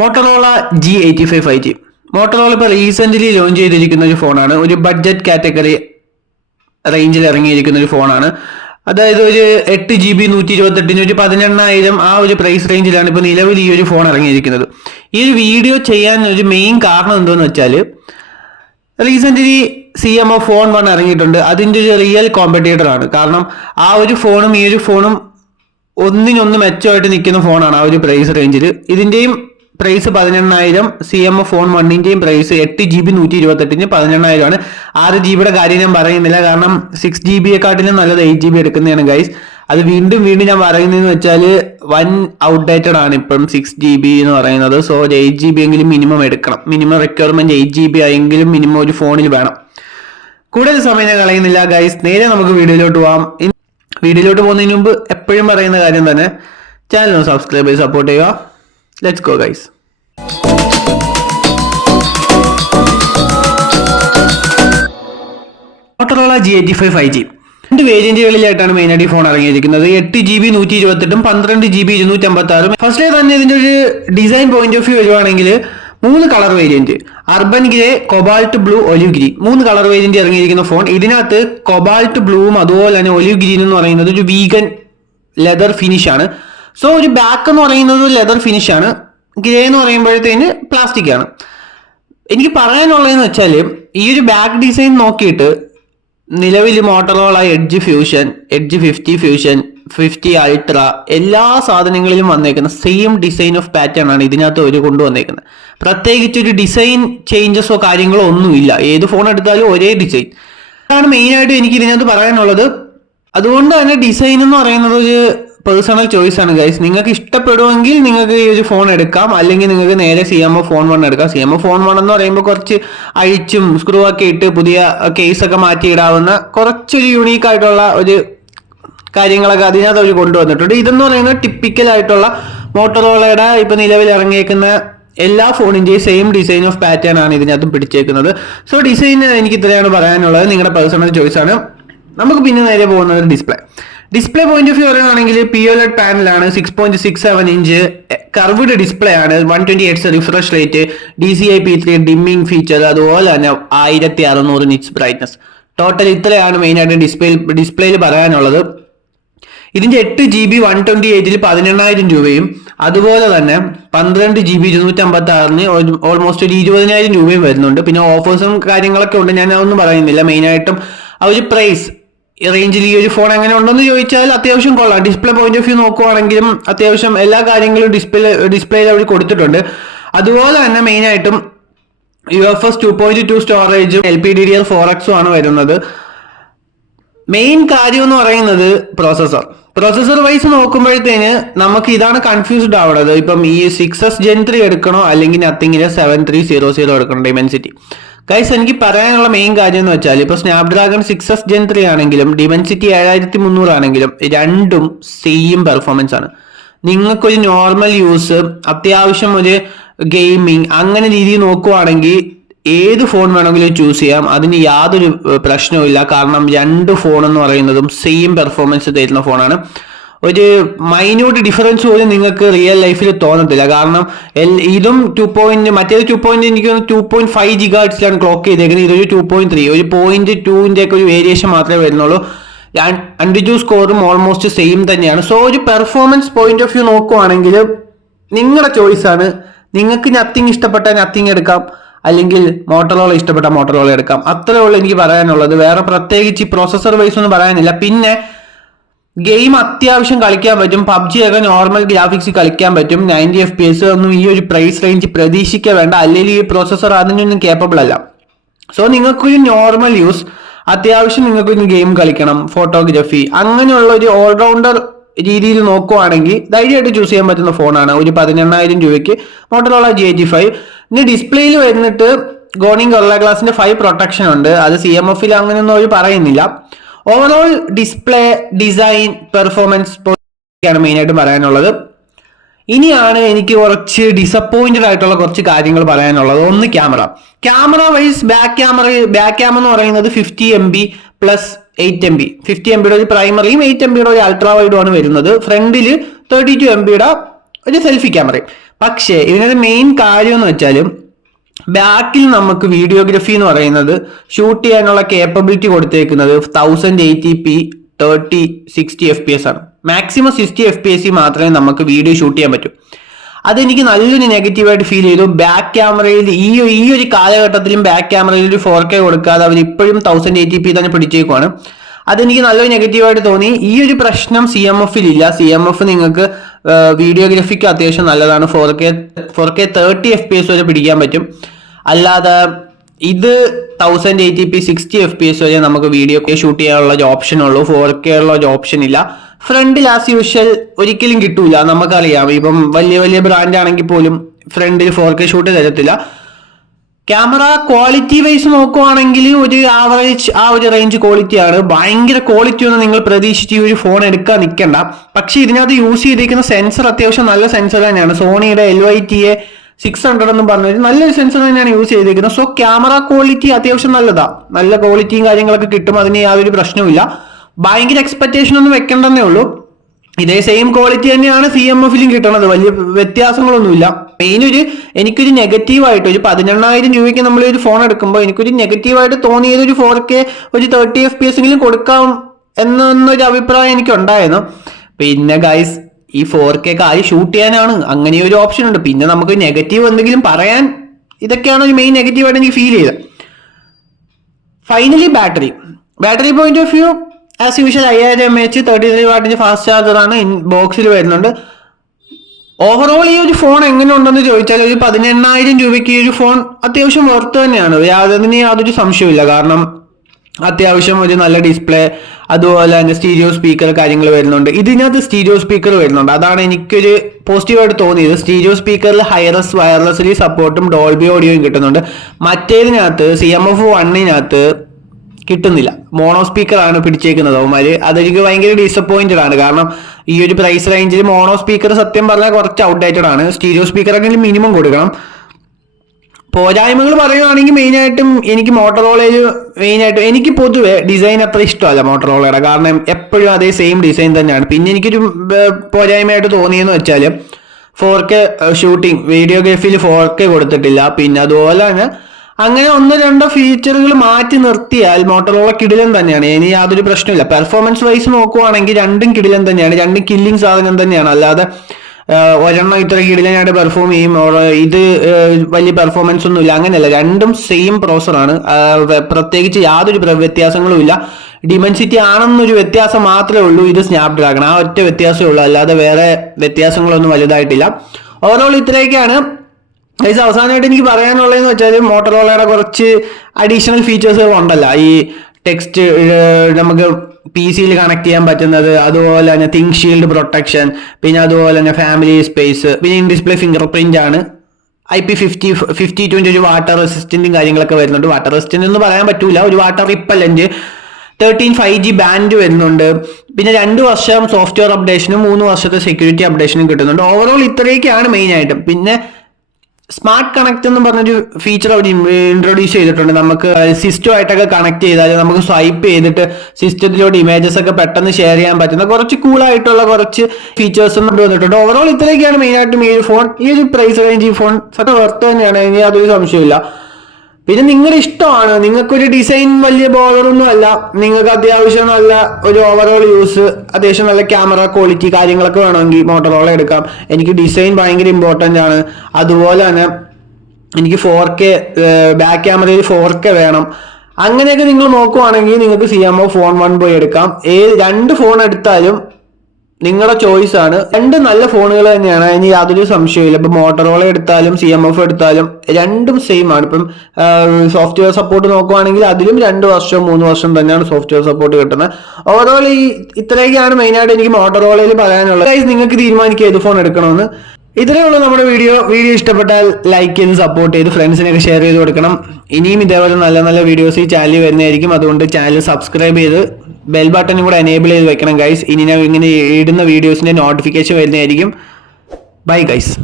Motorola G85 5G. Motorola ഇപ്പോൾ recently launch ചെയ്തിരിക്കുന്ന ഒരു ഫോണാണ്. ഒരു ബഡ്ജറ്റ് കാറ്റഗറി റേഞ്ചിൽ ഇറങ്ങിയിരിക്കുന്ന ഒരു ഫോണാണ്. അതായത് ഒരു 8GB 128 ഒരു 18,000 ആ ഒരു പ്രൈസ് റേഞ്ചിലാണ് ഇപ്പോൾ നിലവിൽ ഈ ഒരു ഫോൺ ഇറങ്ങിയിരിക്കുന്നത്. ഈ ഒരു വീഡിയോ ചെയ്യാൻ ഒരു മെയിൻ കാരണം എന്താണെന്ന് വെച്ചാൽ റീസെൻ്റ്ലി CMO ഫോൺ 1 ഇറങ്ങിയിട്ടുണ്ട്. അതിൻ്റെ ഒരു റിയൽ കോമ്പറ്റേറ്റർ ആണ്. കാരണം ആ ഒരു ഫോണും ഈ ഒരു ഫോണും ഒന്നിനൊന്ന് മെച്ചമായിട്ട് നിൽക്കുന്ന ഫോണാണ് ആ ഒരു പ്രൈസ് റേഞ്ചിൽ. ഇതിൻ്റെയും പ്രൈസ് 18,000, CMO ഫോൺ 1ൻ്റെയും പ്രൈസ് 8GB 128 18,000 ആണ്. 6GB കാര്യം ഞാൻ പറയുന്നില്ല, കാരണം 6GBയെക്കാട്ടിലും നല്ലത് 8GB എടുക്കുന്നതാണ് ഗൈസ്. അത് വീണ്ടും ഞാൻ പറയുന്നതെന്ന് വെച്ചാൽ വൺ ഔട്ട്ഡേറ്റഡ് ആണ് ഇപ്പം 6GB എന്ന് പറയുന്നത്. സോ ഒരു 8GB എങ്കിലും മിനിമം എടുക്കണം. മിനിമം റിക്വയർമെന്റ് 8GB ആയെങ്കിലും മിനിമം ഒരു ഫോണിൽ വേണം. കൂടുതൽ സമയം ഞാൻ കളയുന്നില്ല ഗൈസ്, നേരെ നമുക്ക് വീഡിയോയിലോട്ട് പോവാം. വീഡിയോയിലോട്ട് പോകുന്നതിന് മുമ്പ് എപ്പോഴും പറയുന്ന കാര്യം തന്നെ, ചാനൽ ഒന്ന് സബ്സ്ക്രൈബ് ചെയ്ത് സപ്പോർട്ട് ചെയ്യുക. Let's go guys. Motorola G85 5G 2 വേരിയന്റുകളിലായിട്ടാണ് മെയിനായിട്ട് ഈ ഫോൺ ഇറങ്ങിയിരിക്കുന്നത്. 8GB 128 12GB 256. ഫസ്റ്റിലെ തന്നെ ഇതിന്റെ ഒരു ഡിസൈൻ പോയിന്റ് ഓഫ് വ്യൂ വരുവാണെങ്കിൽ 3 colour variant, urban grey, cobalt blue, olive green, 3 colour variant ഇറങ്ങിയിരിക്കുന്ന ഫോൺ. ഇതിനകത്ത് കൊബാൾട്ട് ബ്ലൂവും അതുപോലെ തന്നെ ഒലിവ് ഗ്രീൻ എന്ന് പറയുന്നത് ഒരു വീഗൻ ലെതർ ഫിനിഷ് ആണ്. സോ ഒരു ബാക്ക് എന്ന് പറയുന്നത് ലെതർ ഫിനിഷ് ആണ്, ഗ്രേ എന്ന് പറയുമ്പോഴത്തേന് പ്ലാസ്റ്റിക് ആണ്. എനിക്ക് പറയാനുള്ളതെന്ന് വെച്ചാൽ ഈ ഒരു ബാക്ക് ഡിസൈൻ നോക്കിയിട്ട് നിലവിൽ Motorola edge fusion, edge 50 fusion, 50 ultra എല്ലാ സാധനങ്ങളിലും വന്നേക്കുന്ന സെയിം ഡിസൈൻ ഓഫ് പാറ്റേൺ ആണ് ഇതിനകത്ത് ഒരു കൊണ്ടുവന്നേക്കുന്നത്. പ്രത്യേകിച്ച് ഒരു ഡിസൈൻ ചേഞ്ചസോ കാര്യങ്ങളോ ഒന്നുമില്ല. ഏത് ഫോൺ എടുത്താലും ഒരേ ഡിസൈൻ. അതാണ് മെയിനായിട്ട് എനിക്ക് ഇതിനകത്ത് പറയാനുള്ളത്. അതുകൊണ്ട് തന്നെ ഡിസൈൻ എന്ന് പറയുന്നത് ഒരു പേഴ്സണൽ ചോയ്സ് ആണ് ഗൈസ്. നിങ്ങൾക്ക് ഇഷ്ടപ്പെടുമെങ്കിൽ നിങ്ങൾക്ക് ഈ ഒരു ഫോൺ എടുക്കാം, അല്ലെങ്കിൽ നിങ്ങൾക്ക് നേരെ CMO ഫോൺ 1 എടുക്കാം. CMO ഫോൺ 1 എന്ന് പറയുമ്പോൾ കുറച്ച് അഴിച്ചും സ്ക്രൂ ഒക്കെ ഇട്ട് പുതിയ കേസൊക്കെ മാറ്റി ഇടാവുന്ന കുറച്ചൊരു യുണീക്ക് ആയിട്ടുള്ള ഒരു കാര്യങ്ങളൊക്കെ അതിനകത്ത് അവർ കൊണ്ടുവന്നിട്ടുണ്ട്. ഇതെന്ന് പറയുന്നത് ടിപ്പിക്കൽ ആയിട്ടുള്ള മോട്ടറോളയുടെ ഇപ്പൊ നിലവിൽ ഇറങ്ങിയേക്കുന്ന എല്ലാ ഫോണിന്റെയും സെയിം ഡിസൈൻ ഓഫ് പാറ്റേൺ ആണ് ഇതിനകത്തും പിടിച്ചേക്കുന്നത്. സോ ഡിസൈൻ എനിക്ക് ഇത്രയാണ് പറയാനുള്ളത്. നിങ്ങളുടെ പേഴ്സണൽ ചോയ്സ് ആണ്. നമുക്ക് പിന്നെ നേരെ പോകുന്നത് ഡിസ്പ്ലേ പോയിന്റ് ഓഫ് വ്യൂ പറയുകയാണെങ്കിൽ POLED പാനലാണ്, 6.67 ഇഞ്ച് കർവ്ഡ് ഡിസ്പ്ലേ ആണ്, 120 Hz refresh rate, DCI P3 dimming feature, അതുപോലെ തന്നെ 1600 നിറ്റ്സ് ബ്രൈറ്റ്നസ്. ടോട്ടൽ ഇത്രയാണ് മെയിനായിട്ട് ഡിസ്പ്ലേയിൽ പറയാനുള്ളത്. ഇതിന്റെ 8GB 128 18,000 രൂപയും അതുപോലെ തന്നെ 12GB 256 ഓൾമോസ്റ്റ് ഒരു 20,000 രൂപയും വരുന്നുണ്ട്. പിന്നെ ഓഫേഴ്സും കാര്യങ്ങളൊക്കെ ഉണ്ട്, ഞാൻ അതൊന്നും പറയുന്നില്ല. മെയിനായിട്ടും ആ ഒരു പ്രൈസ് റേഞ്ചിൽ ഈ ഒരു ഫോൺ എങ്ങനെ ഉണ്ടെന്ന് ചോദിച്ചാൽ അത്യാവശ്യം കൊള്ളാം. ഡിസ്പ്ലേ പോയിന്റ് ഓഫ് വ്യൂ നോക്കുവാണെങ്കിലും അത്യാവശ്യം എല്ലാ കാര്യങ്ങളും ഡിസ്പ്ലേയിൽ അവർ കൊടുത്തിട്ടുണ്ട്. അതുപോലെ തന്നെ മെയിനായിട്ടും UFS 2.2 സ്റ്റോറേജും LPDDR4X ആണ് വരുന്നത്. മെയിൻ കാര്യം എന്ന് പറയുന്നത് പ്രോസസർ വൈസ് നോക്കുമ്പോഴത്തേന് നമുക്ക് ഇതാണ് കൺഫ്യൂസ്ഡ് ആവുന്നത്. ഇപ്പം ഈ 6S Gen 3 എടുക്കണോ അല്ലെങ്കിൽ നത്തിങ്ങിന് 7300 എടുക്കണോ ഡിമെൻസിറ്റി. ഗൈസ്, എനിക്ക് പറയാനുള്ള മെയിൻ കാര്യം എന്ന് വെച്ചാൽ ഇപ്പൊ സ്നാപ്ഡ്രാഗൺ 6S Gen 3 ആണെങ്കിലും ഡിമെൻസിറ്റി 7300 ആണെങ്കിലും രണ്ടും സെയിം പെർഫോമൻസ് ആണ്. നിങ്ങൾക്കൊരു നോർമൽ യൂസ്, അത്യാവശ്യം ഒരു ഗെയിമിങ് അങ്ങനെ രീതിയിൽ നോക്കുവാണെങ്കിൽ ഏത് ഫോൺ വേണമെങ്കിലും ചൂസ് ചെയ്യാം. അതിന് യാതൊരു പ്രശ്നവുമില്ല. കാരണം രണ്ട് ഫോൺ എന്ന് പറയുന്നതും സെയിം പെർഫോമൻസ് തരുന്ന ഫോണാണ്. ഒരു മൈന്യൂട്ട് ഡിഫറൻസ് പോലും നിങ്ങൾക്ക് റിയൽ ലൈഫിൽ തോന്നത്തില്ല. കാരണം ഇതും മറ്റേത് 2. എനിക്ക് 2.5 GHz ക്ലോക്ക് ചെയ്തേക്കുന്നത്. ഇതൊരു 2.3, ഒരു 0.2 ഒക്കെ ഒരു വേരിയേഷൻ മാത്രമേ വരുന്നുള്ളൂ. AnTuTu സ്കോറും ഓൾമോസ്റ്റ് സെയിം തന്നെയാണ്. സോ ഒരു പെർഫോമൻസ് പോയിന്റ് ഓഫ് വ്യൂ നോക്കുവാണെങ്കിൽ നിങ്ങളുടെ ചോയ്സ് ആണ്. നിങ്ങൾക്ക് നത്തിങ് ഇഷ്ടപ്പെട്ട നത്തിങ് എടുക്കാം, അല്ലെങ്കിൽ മോട്ടറോള ഇഷ്ടപ്പെട്ട മോട്ടറോള എടുക്കാം. അത്രേ ഉള്ളൂ എനിക്ക് പറയാനുള്ളത്. വേറെ പ്രത്യേകിച്ച് പ്രോസസർ വൈസ് ഒന്നും പറയാനില്ല. പിന്നെ ഗെയിം അത്യാവശ്യം കളിക്കാൻ പറ്റും. PUBG ഒക്കെ നോർമൽ ഗ്രാഫിക്സ് കളിക്കാൻ പറ്റും. 90 FPS ഒന്നും ഈ ഒരു പ്രൈസ് റേഞ്ച് പ്രതീക്ഷിക്കാൻ വേണ്ട. അല്ലെങ്കിൽ ഈ പ്രോസസർ അതിനൊന്നും കേപ്പബിൾ അല്ല. സോ നിങ്ങൾക്കൊരു നോർമൽ യൂസ്, അത്യാവശ്യം നിങ്ങൾക്കൊരു ഗെയിം കളിക്കണം, ഫോട്ടോഗ്രാഫി, അങ്ങനെയുള്ള ഒരു ഓൾറൗണ്ടർ രീതിയിൽ നോക്കുവാണെങ്കിൽ ധൈര്യമായിട്ട് ചൂസ് ചെയ്യാൻ പറ്റുന്ന ഫോണാണ്. ഒരു 18,000 രൂപയ്ക്ക് മോട്ടറോള G85. ഇനി ഡിസ്പ്ലേയിൽ വരുന്നിട്ട് ഗോണിംഗ് ഗൊറില്ല ഗ്ലാസിന്റെ 5 പ്രൊട്ടക്ഷൻ ഉണ്ട്. അത് CMF അങ്ങനെയൊന്നും അവർ പറയുന്നില്ല. ഓവറോൾ ഡിസ്പ്ലേ, ഡിസൈൻ, പെർഫോമൻസ് ആണ് മെയിനായിട്ട് പറയാനുള്ളത്. ഇനിയാണ് എനിക്ക് കുറച്ച് ഡിസപ്പോയിന്റഡ് ആയിട്ടുള്ള കുറച്ച് കാര്യങ്ങൾ പറയാനുള്ളത്. ഒന്ന് ക്യാമറ വൈസ് ബാക്ക് ക്യാമറ എന്ന് പറയുന്നത് 50 MB പ്ലസ് 8 MB, 50 MB ഒരു പ്രൈമറിയും 8 MB ഒരു അൾട്രാ വൈഡും ആണ് വരുന്നത്. ഫ്രണ്ടിൽ 32 MB ഒരു സെൽഫി ക്യാമറയും. പക്ഷേ ഇതിനൊരു മെയിൻ കാര്യം എന്ന് വെച്ചാൽ ബാക്കിൽ നമുക്ക് വീഡിയോഗ്രഫി എന്ന് പറയുന്നത് ഷൂട്ട് ചെയ്യാനുള്ള കേപ്പബിലിറ്റി കൊടുത്തേക്കുന്നത് 1080p 30-60 FPS ആണ്. മാക്സിമം 60 FPS മാത്രമേ നമുക്ക് വീഡിയോ ഷൂട്ട് ചെയ്യാൻ പറ്റൂ. അതെനിക്ക് നല്ലൊരു നെഗറ്റീവായിട്ട് ഫീൽ ചെയ്തു. ബാക്ക് ക്യാമറയിൽ ഈ ഒരു കാലഘട്ടത്തിലും ബാക്ക് ക്യാമറയിൽ ഒരു 4K കൊടുക്കാതെ അവർ ഇപ്പോഴും 1080p തന്നെ പിടിച്ചേക്കുവാണ്. അതെനിക്ക് നല്ലൊരു നെഗറ്റീവായിട്ട് തോന്നി. ഈ ഒരു പ്രശ്നം CMF-ൽ ഇല്ല. CMF നിങ്ങൾക്ക് വീഡിയോഗ്രഫിക്ക് അത്യാവശ്യം നല്ലതാണ്. 4K 30 FPS വരെ പിടിക്കാൻ പറ്റും. അല്ലാതെ ഇത് 1080p 60 FPS വരെ നമുക്ക് വീഡിയോ ഷൂട്ട് ചെയ്യാനുള്ള ഒരു ഓപ്ഷൻ ഉള്ളൂ. 4K ഉള്ള ഒരു ഓപ്ഷൻ ഇല്ല. ഫ്രണ്ടിൽ ആസ് യൂഷ്വൽ ഒരിക്കലും കിട്ടൂല. നമുക്കറിയാം, ഇപ്പം വലിയ വലിയ ബ്രാൻഡ് ആണെങ്കിൽ പോലും ഫ്രണ്ടിൽ 4K ഷൂട്ട് തരത്തില്ല. ക്യാമറ ക്വാളിറ്റി വൈസ് നോക്കുവാണെങ്കിൽ ഒരു ആവറേജ് ആ ഒരു റേഞ്ച് ക്വാളിറ്റിയാണ്. ഭയങ്കര ക്വാളിറ്റി ഒന്നും നിങ്ങൾ പ്രതീക്ഷിച്ച് ഒരു ഫോൺ എടുക്കാൻ നിൽക്കണ്ട. പക്ഷെ ഇതിനകത്ത് യൂസ് ചെയ്തിരിക്കുന്ന സെൻസർ അത്യാവശ്യം നല്ല സെൻസർ തന്നെയാണ്. സോണിയുടെ LYTA 600 എന്ന് പറഞ്ഞൊരു നല്ലൊരു സെൻസർ തന്നെയാണ് യൂസ് ചെയ്തിരിക്കുന്നത്. സോ ക്യാമറ ക്വാളിറ്റി അത്യാവശ്യം നല്ലതാ. നല്ല ക്വാളിറ്റിയും കാര്യങ്ങളൊക്കെ കിട്ടും. അതിന് യാതൊരു പ്രശ്നവുമില്ല. ഭയങ്കര എക്സ്പെക്ടേഷൻ ഒന്നും വെക്കേണ്ടെന്നേ ഉള്ളൂ. ഇതേ സെയിം ക്വാളിറ്റി തന്നെയാണ് CMF-ലും കിട്ടണത്. വലിയ വ്യത്യാസങ്ങളൊന്നുമില്ല. എനിക്കൊരു നെഗറ്റീവായിട്ട് ഒരു 18,000 രൂപയ്ക്ക് നമ്മൾ ഒരു ഫോൺ എടുക്കുമ്പോൾ എനിക്കൊരു നെഗറ്റീവായിട്ട് തോന്നിയത് ഒരു 4K ഒരു 30 FPS എങ്കിലും കൊടുക്കാം എന്നൊരു അഭിപ്രായം എനിക്ക് ഉണ്ടായിരുന്നു. പിന്നെ ഗൈസ്, ഈ 4K കാര്യം ഷൂട്ട് ചെയ്യാനാണ്, അങ്ങനെ ഒരു ഓപ്ഷൻ ഉണ്ട്. പിന്നെ നമുക്ക് നെഗറ്റീവ് എന്തെങ്കിലും പറയാൻ ഇതൊക്കെയാണ് ഒരു മെയിൻ നെഗറ്റീവായിട്ട് എനിക്ക് ഫീൽ ചെയ്തത്. Finally battery point of view as usual 5000 mAh 33 വാട്ടിന്റെ ഫാസ്റ്റ് ചാർജറാണ് ബോക്സിൽ വരുന്നുണ്ട്. ഓവറോൾ ഈ ഒരു ഫോൺ എങ്ങനെ ഉണ്ടെന്ന് ചോദിച്ചാൽ ഒരു 18,000 രൂപയ്ക്ക് ഈ ഒരു ഫോൺ അത്യാവശ്യം വർത്ത് തന്നെയാണ്. അതിന് യാതൊരു സംശയമില്ല. കാരണം അത്യാവശ്യം ഒരു നല്ല ഡിസ്പ്ലേ, അതുപോലെ തന്നെ സ്റ്റീരിയോ സ്പീക്കർ കാര്യങ്ങൾ വരുന്നുണ്ട്. ഇതിനകത്ത് സ്റ്റീരിയോ സ്പീക്കർ വരുന്നുണ്ട്. അതാണ് എനിക്കൊരു പോസിറ്റീവായിട്ട് തോന്നിയത്. സ്റ്റീരിയോ സ്പീക്കറിൽ ഹൈറസ് വയർലെസ്ലി സപ്പോർട്ടും ഡോൾബി ഓഡിയോയും കിട്ടുന്നുണ്ട്. മറ്റേതിനകത്ത് CMF-1 കിട്ടുന്നില്ല. മോണോ സ്പീക്കറാണ് പിടിച്ചേക്കുന്നത് അവന്മാര്. അതെനിക്ക് ഭയങ്കര ഡിസപ്പോയിന്റഡ് ആണ്. കാരണം ഈ ഒരു പ്രൈസ് റേഞ്ചിൽ മോണോ സ്പീക്കർ സത്യം പറഞ്ഞാൽ കുറച്ച് ഔട്ട്ഡേറ്റഡ് ആണ്. സ്റ്റീരിയോ സ്പീക്കറൊക്കെ മിനിമം കൊടുക്കണം. പോരായ്മകൾ പറയുകയാണെങ്കിൽ മെയിനായിട്ടും എനിക്ക് മോട്ടറോളയിൽ എനിക്ക് പൊതുവെ ഡിസൈൻ അത്ര ഇഷ്ടമല്ല മോട്ടറോളയുടെ. കാരണം എപ്പോഴും അതേ സെയിം ഡിസൈൻ തന്നെയാണ്. പിന്നെ എനിക്കൊരു പോരായ്മയായിട്ട് തോന്നിയെന്ന് വെച്ചാൽ 4K ഷൂട്ടിംഗ് വീഡിയോഗ്രാഫിയിൽ 4K കൊടുത്തിട്ടില്ല. പിന്നെ അതുപോലെ തന്നെ അങ്ങനെ 1-2 ഫീച്ചറുകൾ മാറ്റി നിർത്തിയാൽ മോട്ടറോള കിടിലൻ തന്നെയാണ്. ഇനി യാതൊരു പ്രശ്നമില്ല. പെർഫോമൻസ് വൈസ് നോക്കുവാണെങ്കിൽ രണ്ടും കിടിലൻ തന്നെയാണ്. രണ്ടും കില്ലിങ് സാധനം തന്നെയാണ്. അല്ലാതെ ഒരെണ്ണം ഇത്ര കിടിലനായിട്ട് പെർഫോം ചെയ്യും, ഇത് വലിയ പെർഫോമൻസ് ഒന്നും ഇല്ല, അങ്ങനെയല്ല. രണ്ടും സെയിം പ്രോസറാണ്. പ്രത്യേകിച്ച് യാതൊരു വ്യത്യാസങ്ങളും ഇല്ല. ഡിമെൻസിറ്റി ആണെന്നൊരു വ്യത്യാസം മാത്രമേ ഉള്ളൂ. ഇത് സ്നാപ്ഡ്രാഗൺ, ആ ഒറ്റ വ്യത്യാസമേ ഉള്ളൂ. അല്ലാതെ വേറെ വ്യത്യാസങ്ങളൊന്നും വലുതായിട്ടില്ല. ഓവറോൾ ഇത്രയൊക്കെയാണ്. അവസാനമായിട്ട് എനിക്ക് പറയാനുള്ളതെന്ന് വെച്ചാൽ മോട്ടറോളയുടെ കുറച്ച് അഡീഷണൽ ഫീച്ചേഴ്സുകൾ ഉണ്ടല്ലോ. ഈ ടെക്സ്റ്റ് നമുക്ക് PC-യിൽ കണക്ട് ചെയ്യാൻ പറ്റുന്നത്, അതുപോലെ തന്നെ തിങ്ക് ഷീൽഡ് പ്രൊട്ടക്ഷൻ, പിന്നെ അതുപോലെ തന്നെ ഫാമിലി സ്പേസ്, പിന്നെ ഇൻ ഡിസ്പ്ലേ ഫിംഗർ പ്രിന്റ് ആണ്. IP50 ഒരു വാട്ടർ റെസിസ്റ്റന്റും കാര്യങ്ങളൊക്കെ വരുന്നുണ്ട്. വാട്ടർ റെസിസ്റ്റന്റ് എന്ന് പറയാൻ പറ്റൂല, ഒരു വാട്ടർ റിപ്പല്ലന്റ്. 13 5G ബാൻഡ് വരുന്നുണ്ട്. പിന്നെ 2 വർഷം സോഫ്റ്റ്വെയർ അപ്ഡേഷനും 3 വർഷത്തെ സെക്യൂരിറ്റി അപ്ഡേഷനും കിട്ടുന്നുണ്ട്. ഓവറോൾ ഇത്രയൊക്കെയാണ് മെയിൻ ആയിട്ടും. പിന്നെ സ്മാർട്ട് കണക്ട് എന്ന് പറഞ്ഞൊരു ഫീച്ചർ അവർ ഇൻട്രൊഡ്യൂസ് ചെയ്തിട്ടുണ്ട്. നമുക്ക് സിസ്റ്റമായിട്ടൊക്കെ കണക്ട് ചെയ്താൽ നമുക്ക് സ്വൈപ്പ് ചെയ്തിട്ട് സിസ്റ്റത്തിലോട്ട് ഇമേജസ് ഒക്കെ പെട്ടെന്ന് ഷെയർ ചെയ്യാൻ പറ്റുന്ന കുറച്ച് കൂളായിട്ടുള്ള കുറച്ച് ഫീച്ചേഴ്സും കൊണ്ടുവന്നിട്ടുണ്ട്. ഓവറോൾ ഇത്രയൊക്കെയാണ് മെയിനായിട്ടും ഈ ഒരു ഫോൺ. ഈ ഒരു പ്രൈസ് റേഞ്ച് ഈ ഫോൺ സത്യം വർത്ത് തന്നെയാണ്, ഇനി യാതൊരു സംശയമില്ല. പിന്നെ നിങ്ങളുടെ ഇഷ്ടമാണ്. നിങ്ങൾക്കൊരു ഡിസൈൻ വലിയ ബോർഡറൊന്നും അല്ല, നിങ്ങൾക്ക് അത്യാവശ്യം നല്ല ഒരു ഓവറോൾ യൂസ്, അത്യാവശ്യം നല്ല ക്യാമറ ക്വാളിറ്റി കാര്യങ്ങളൊക്കെ വേണമെങ്കിൽ മോട്ടറോള എടുക്കാം. എനിക്ക് ഡിസൈൻ ഭയങ്കര ഇമ്പോർട്ടൻ്റ് ആണ്. അതുപോലെ തന്നെ എനിക്ക് 4K ബാക്ക് ക്യാമറയിൽ 4K വേണം. അങ്ങനെയൊക്കെ നിങ്ങൾ നോക്കുവാണെങ്കിൽ നിങ്ങൾക്ക് CMF-1 പോയി എടുക്കാം. 2 ഫോൺ എടുത്താലും നിങ്ങളുടെ ചോയ്സ് ആണ്. 2 നല്ല ഫോണുകൾ തന്നെയാണ്, ഇനി യാതൊരു സംശയമില്ല. ഇപ്പം മോട്ടറോള എടുത്താലും CMF എടുത്താലും രണ്ടും സെയിം ആണ്. ഇപ്പം സോഫ്റ്റ്വെയർ സപ്പോർട്ട് നോക്കുവാണെങ്കിൽ അതിലും 2 വർഷം 3 വർഷം തന്നെയാണ് സോഫ്റ്റ്വെയർ സപ്പോർട്ട് കിട്ടുന്നത്. ഓവറോൾ ഇത്രയൊക്കെയാണ് മെയിനായിട്ട് എനിക്ക് മോട്ടറോളയിൽ പറയാനുള്ളത്. ഗൈസ്, നിങ്ങൾക്ക് തീരുമാനിക്കുക ഏത് ഫോൺ എടുക്കണമെന്ന്. ഇത്രയേ ഉള്ളൂ നമ്മുടെ വീഡിയോ ഇഷ്ടപ്പെട്ടാൽ ലൈക്ക് ചെയ്ത് സപ്പോർട്ട് ചെയ്ത് ഫ്രണ്ട്സിനൊക്കെ ഷെയർ ചെയ്ത് കൊടുക്കണം. ഇനിയും ഇതേപോലെ നല്ല നല്ല വീഡിയോസ് ഈ ചാനലിൽ വരുന്നതായിരിക്കും. അതുകൊണ്ട് ചാനൽ സബ്സ്ക്രൈബ് ചെയ്ത് ബെൽ ബട്ടണും കൂടെ എനേബിൾ ചെയ്ത് വെക്കണം ഗൈസ്. ഇനി ഞാൻ ഇങ്ങനെ ഇടുന്ന വീഡിയോസിന്റെ നോട്ടിഫിക്കേഷൻ വരുന്നതായിരിക്കും. Bye guys.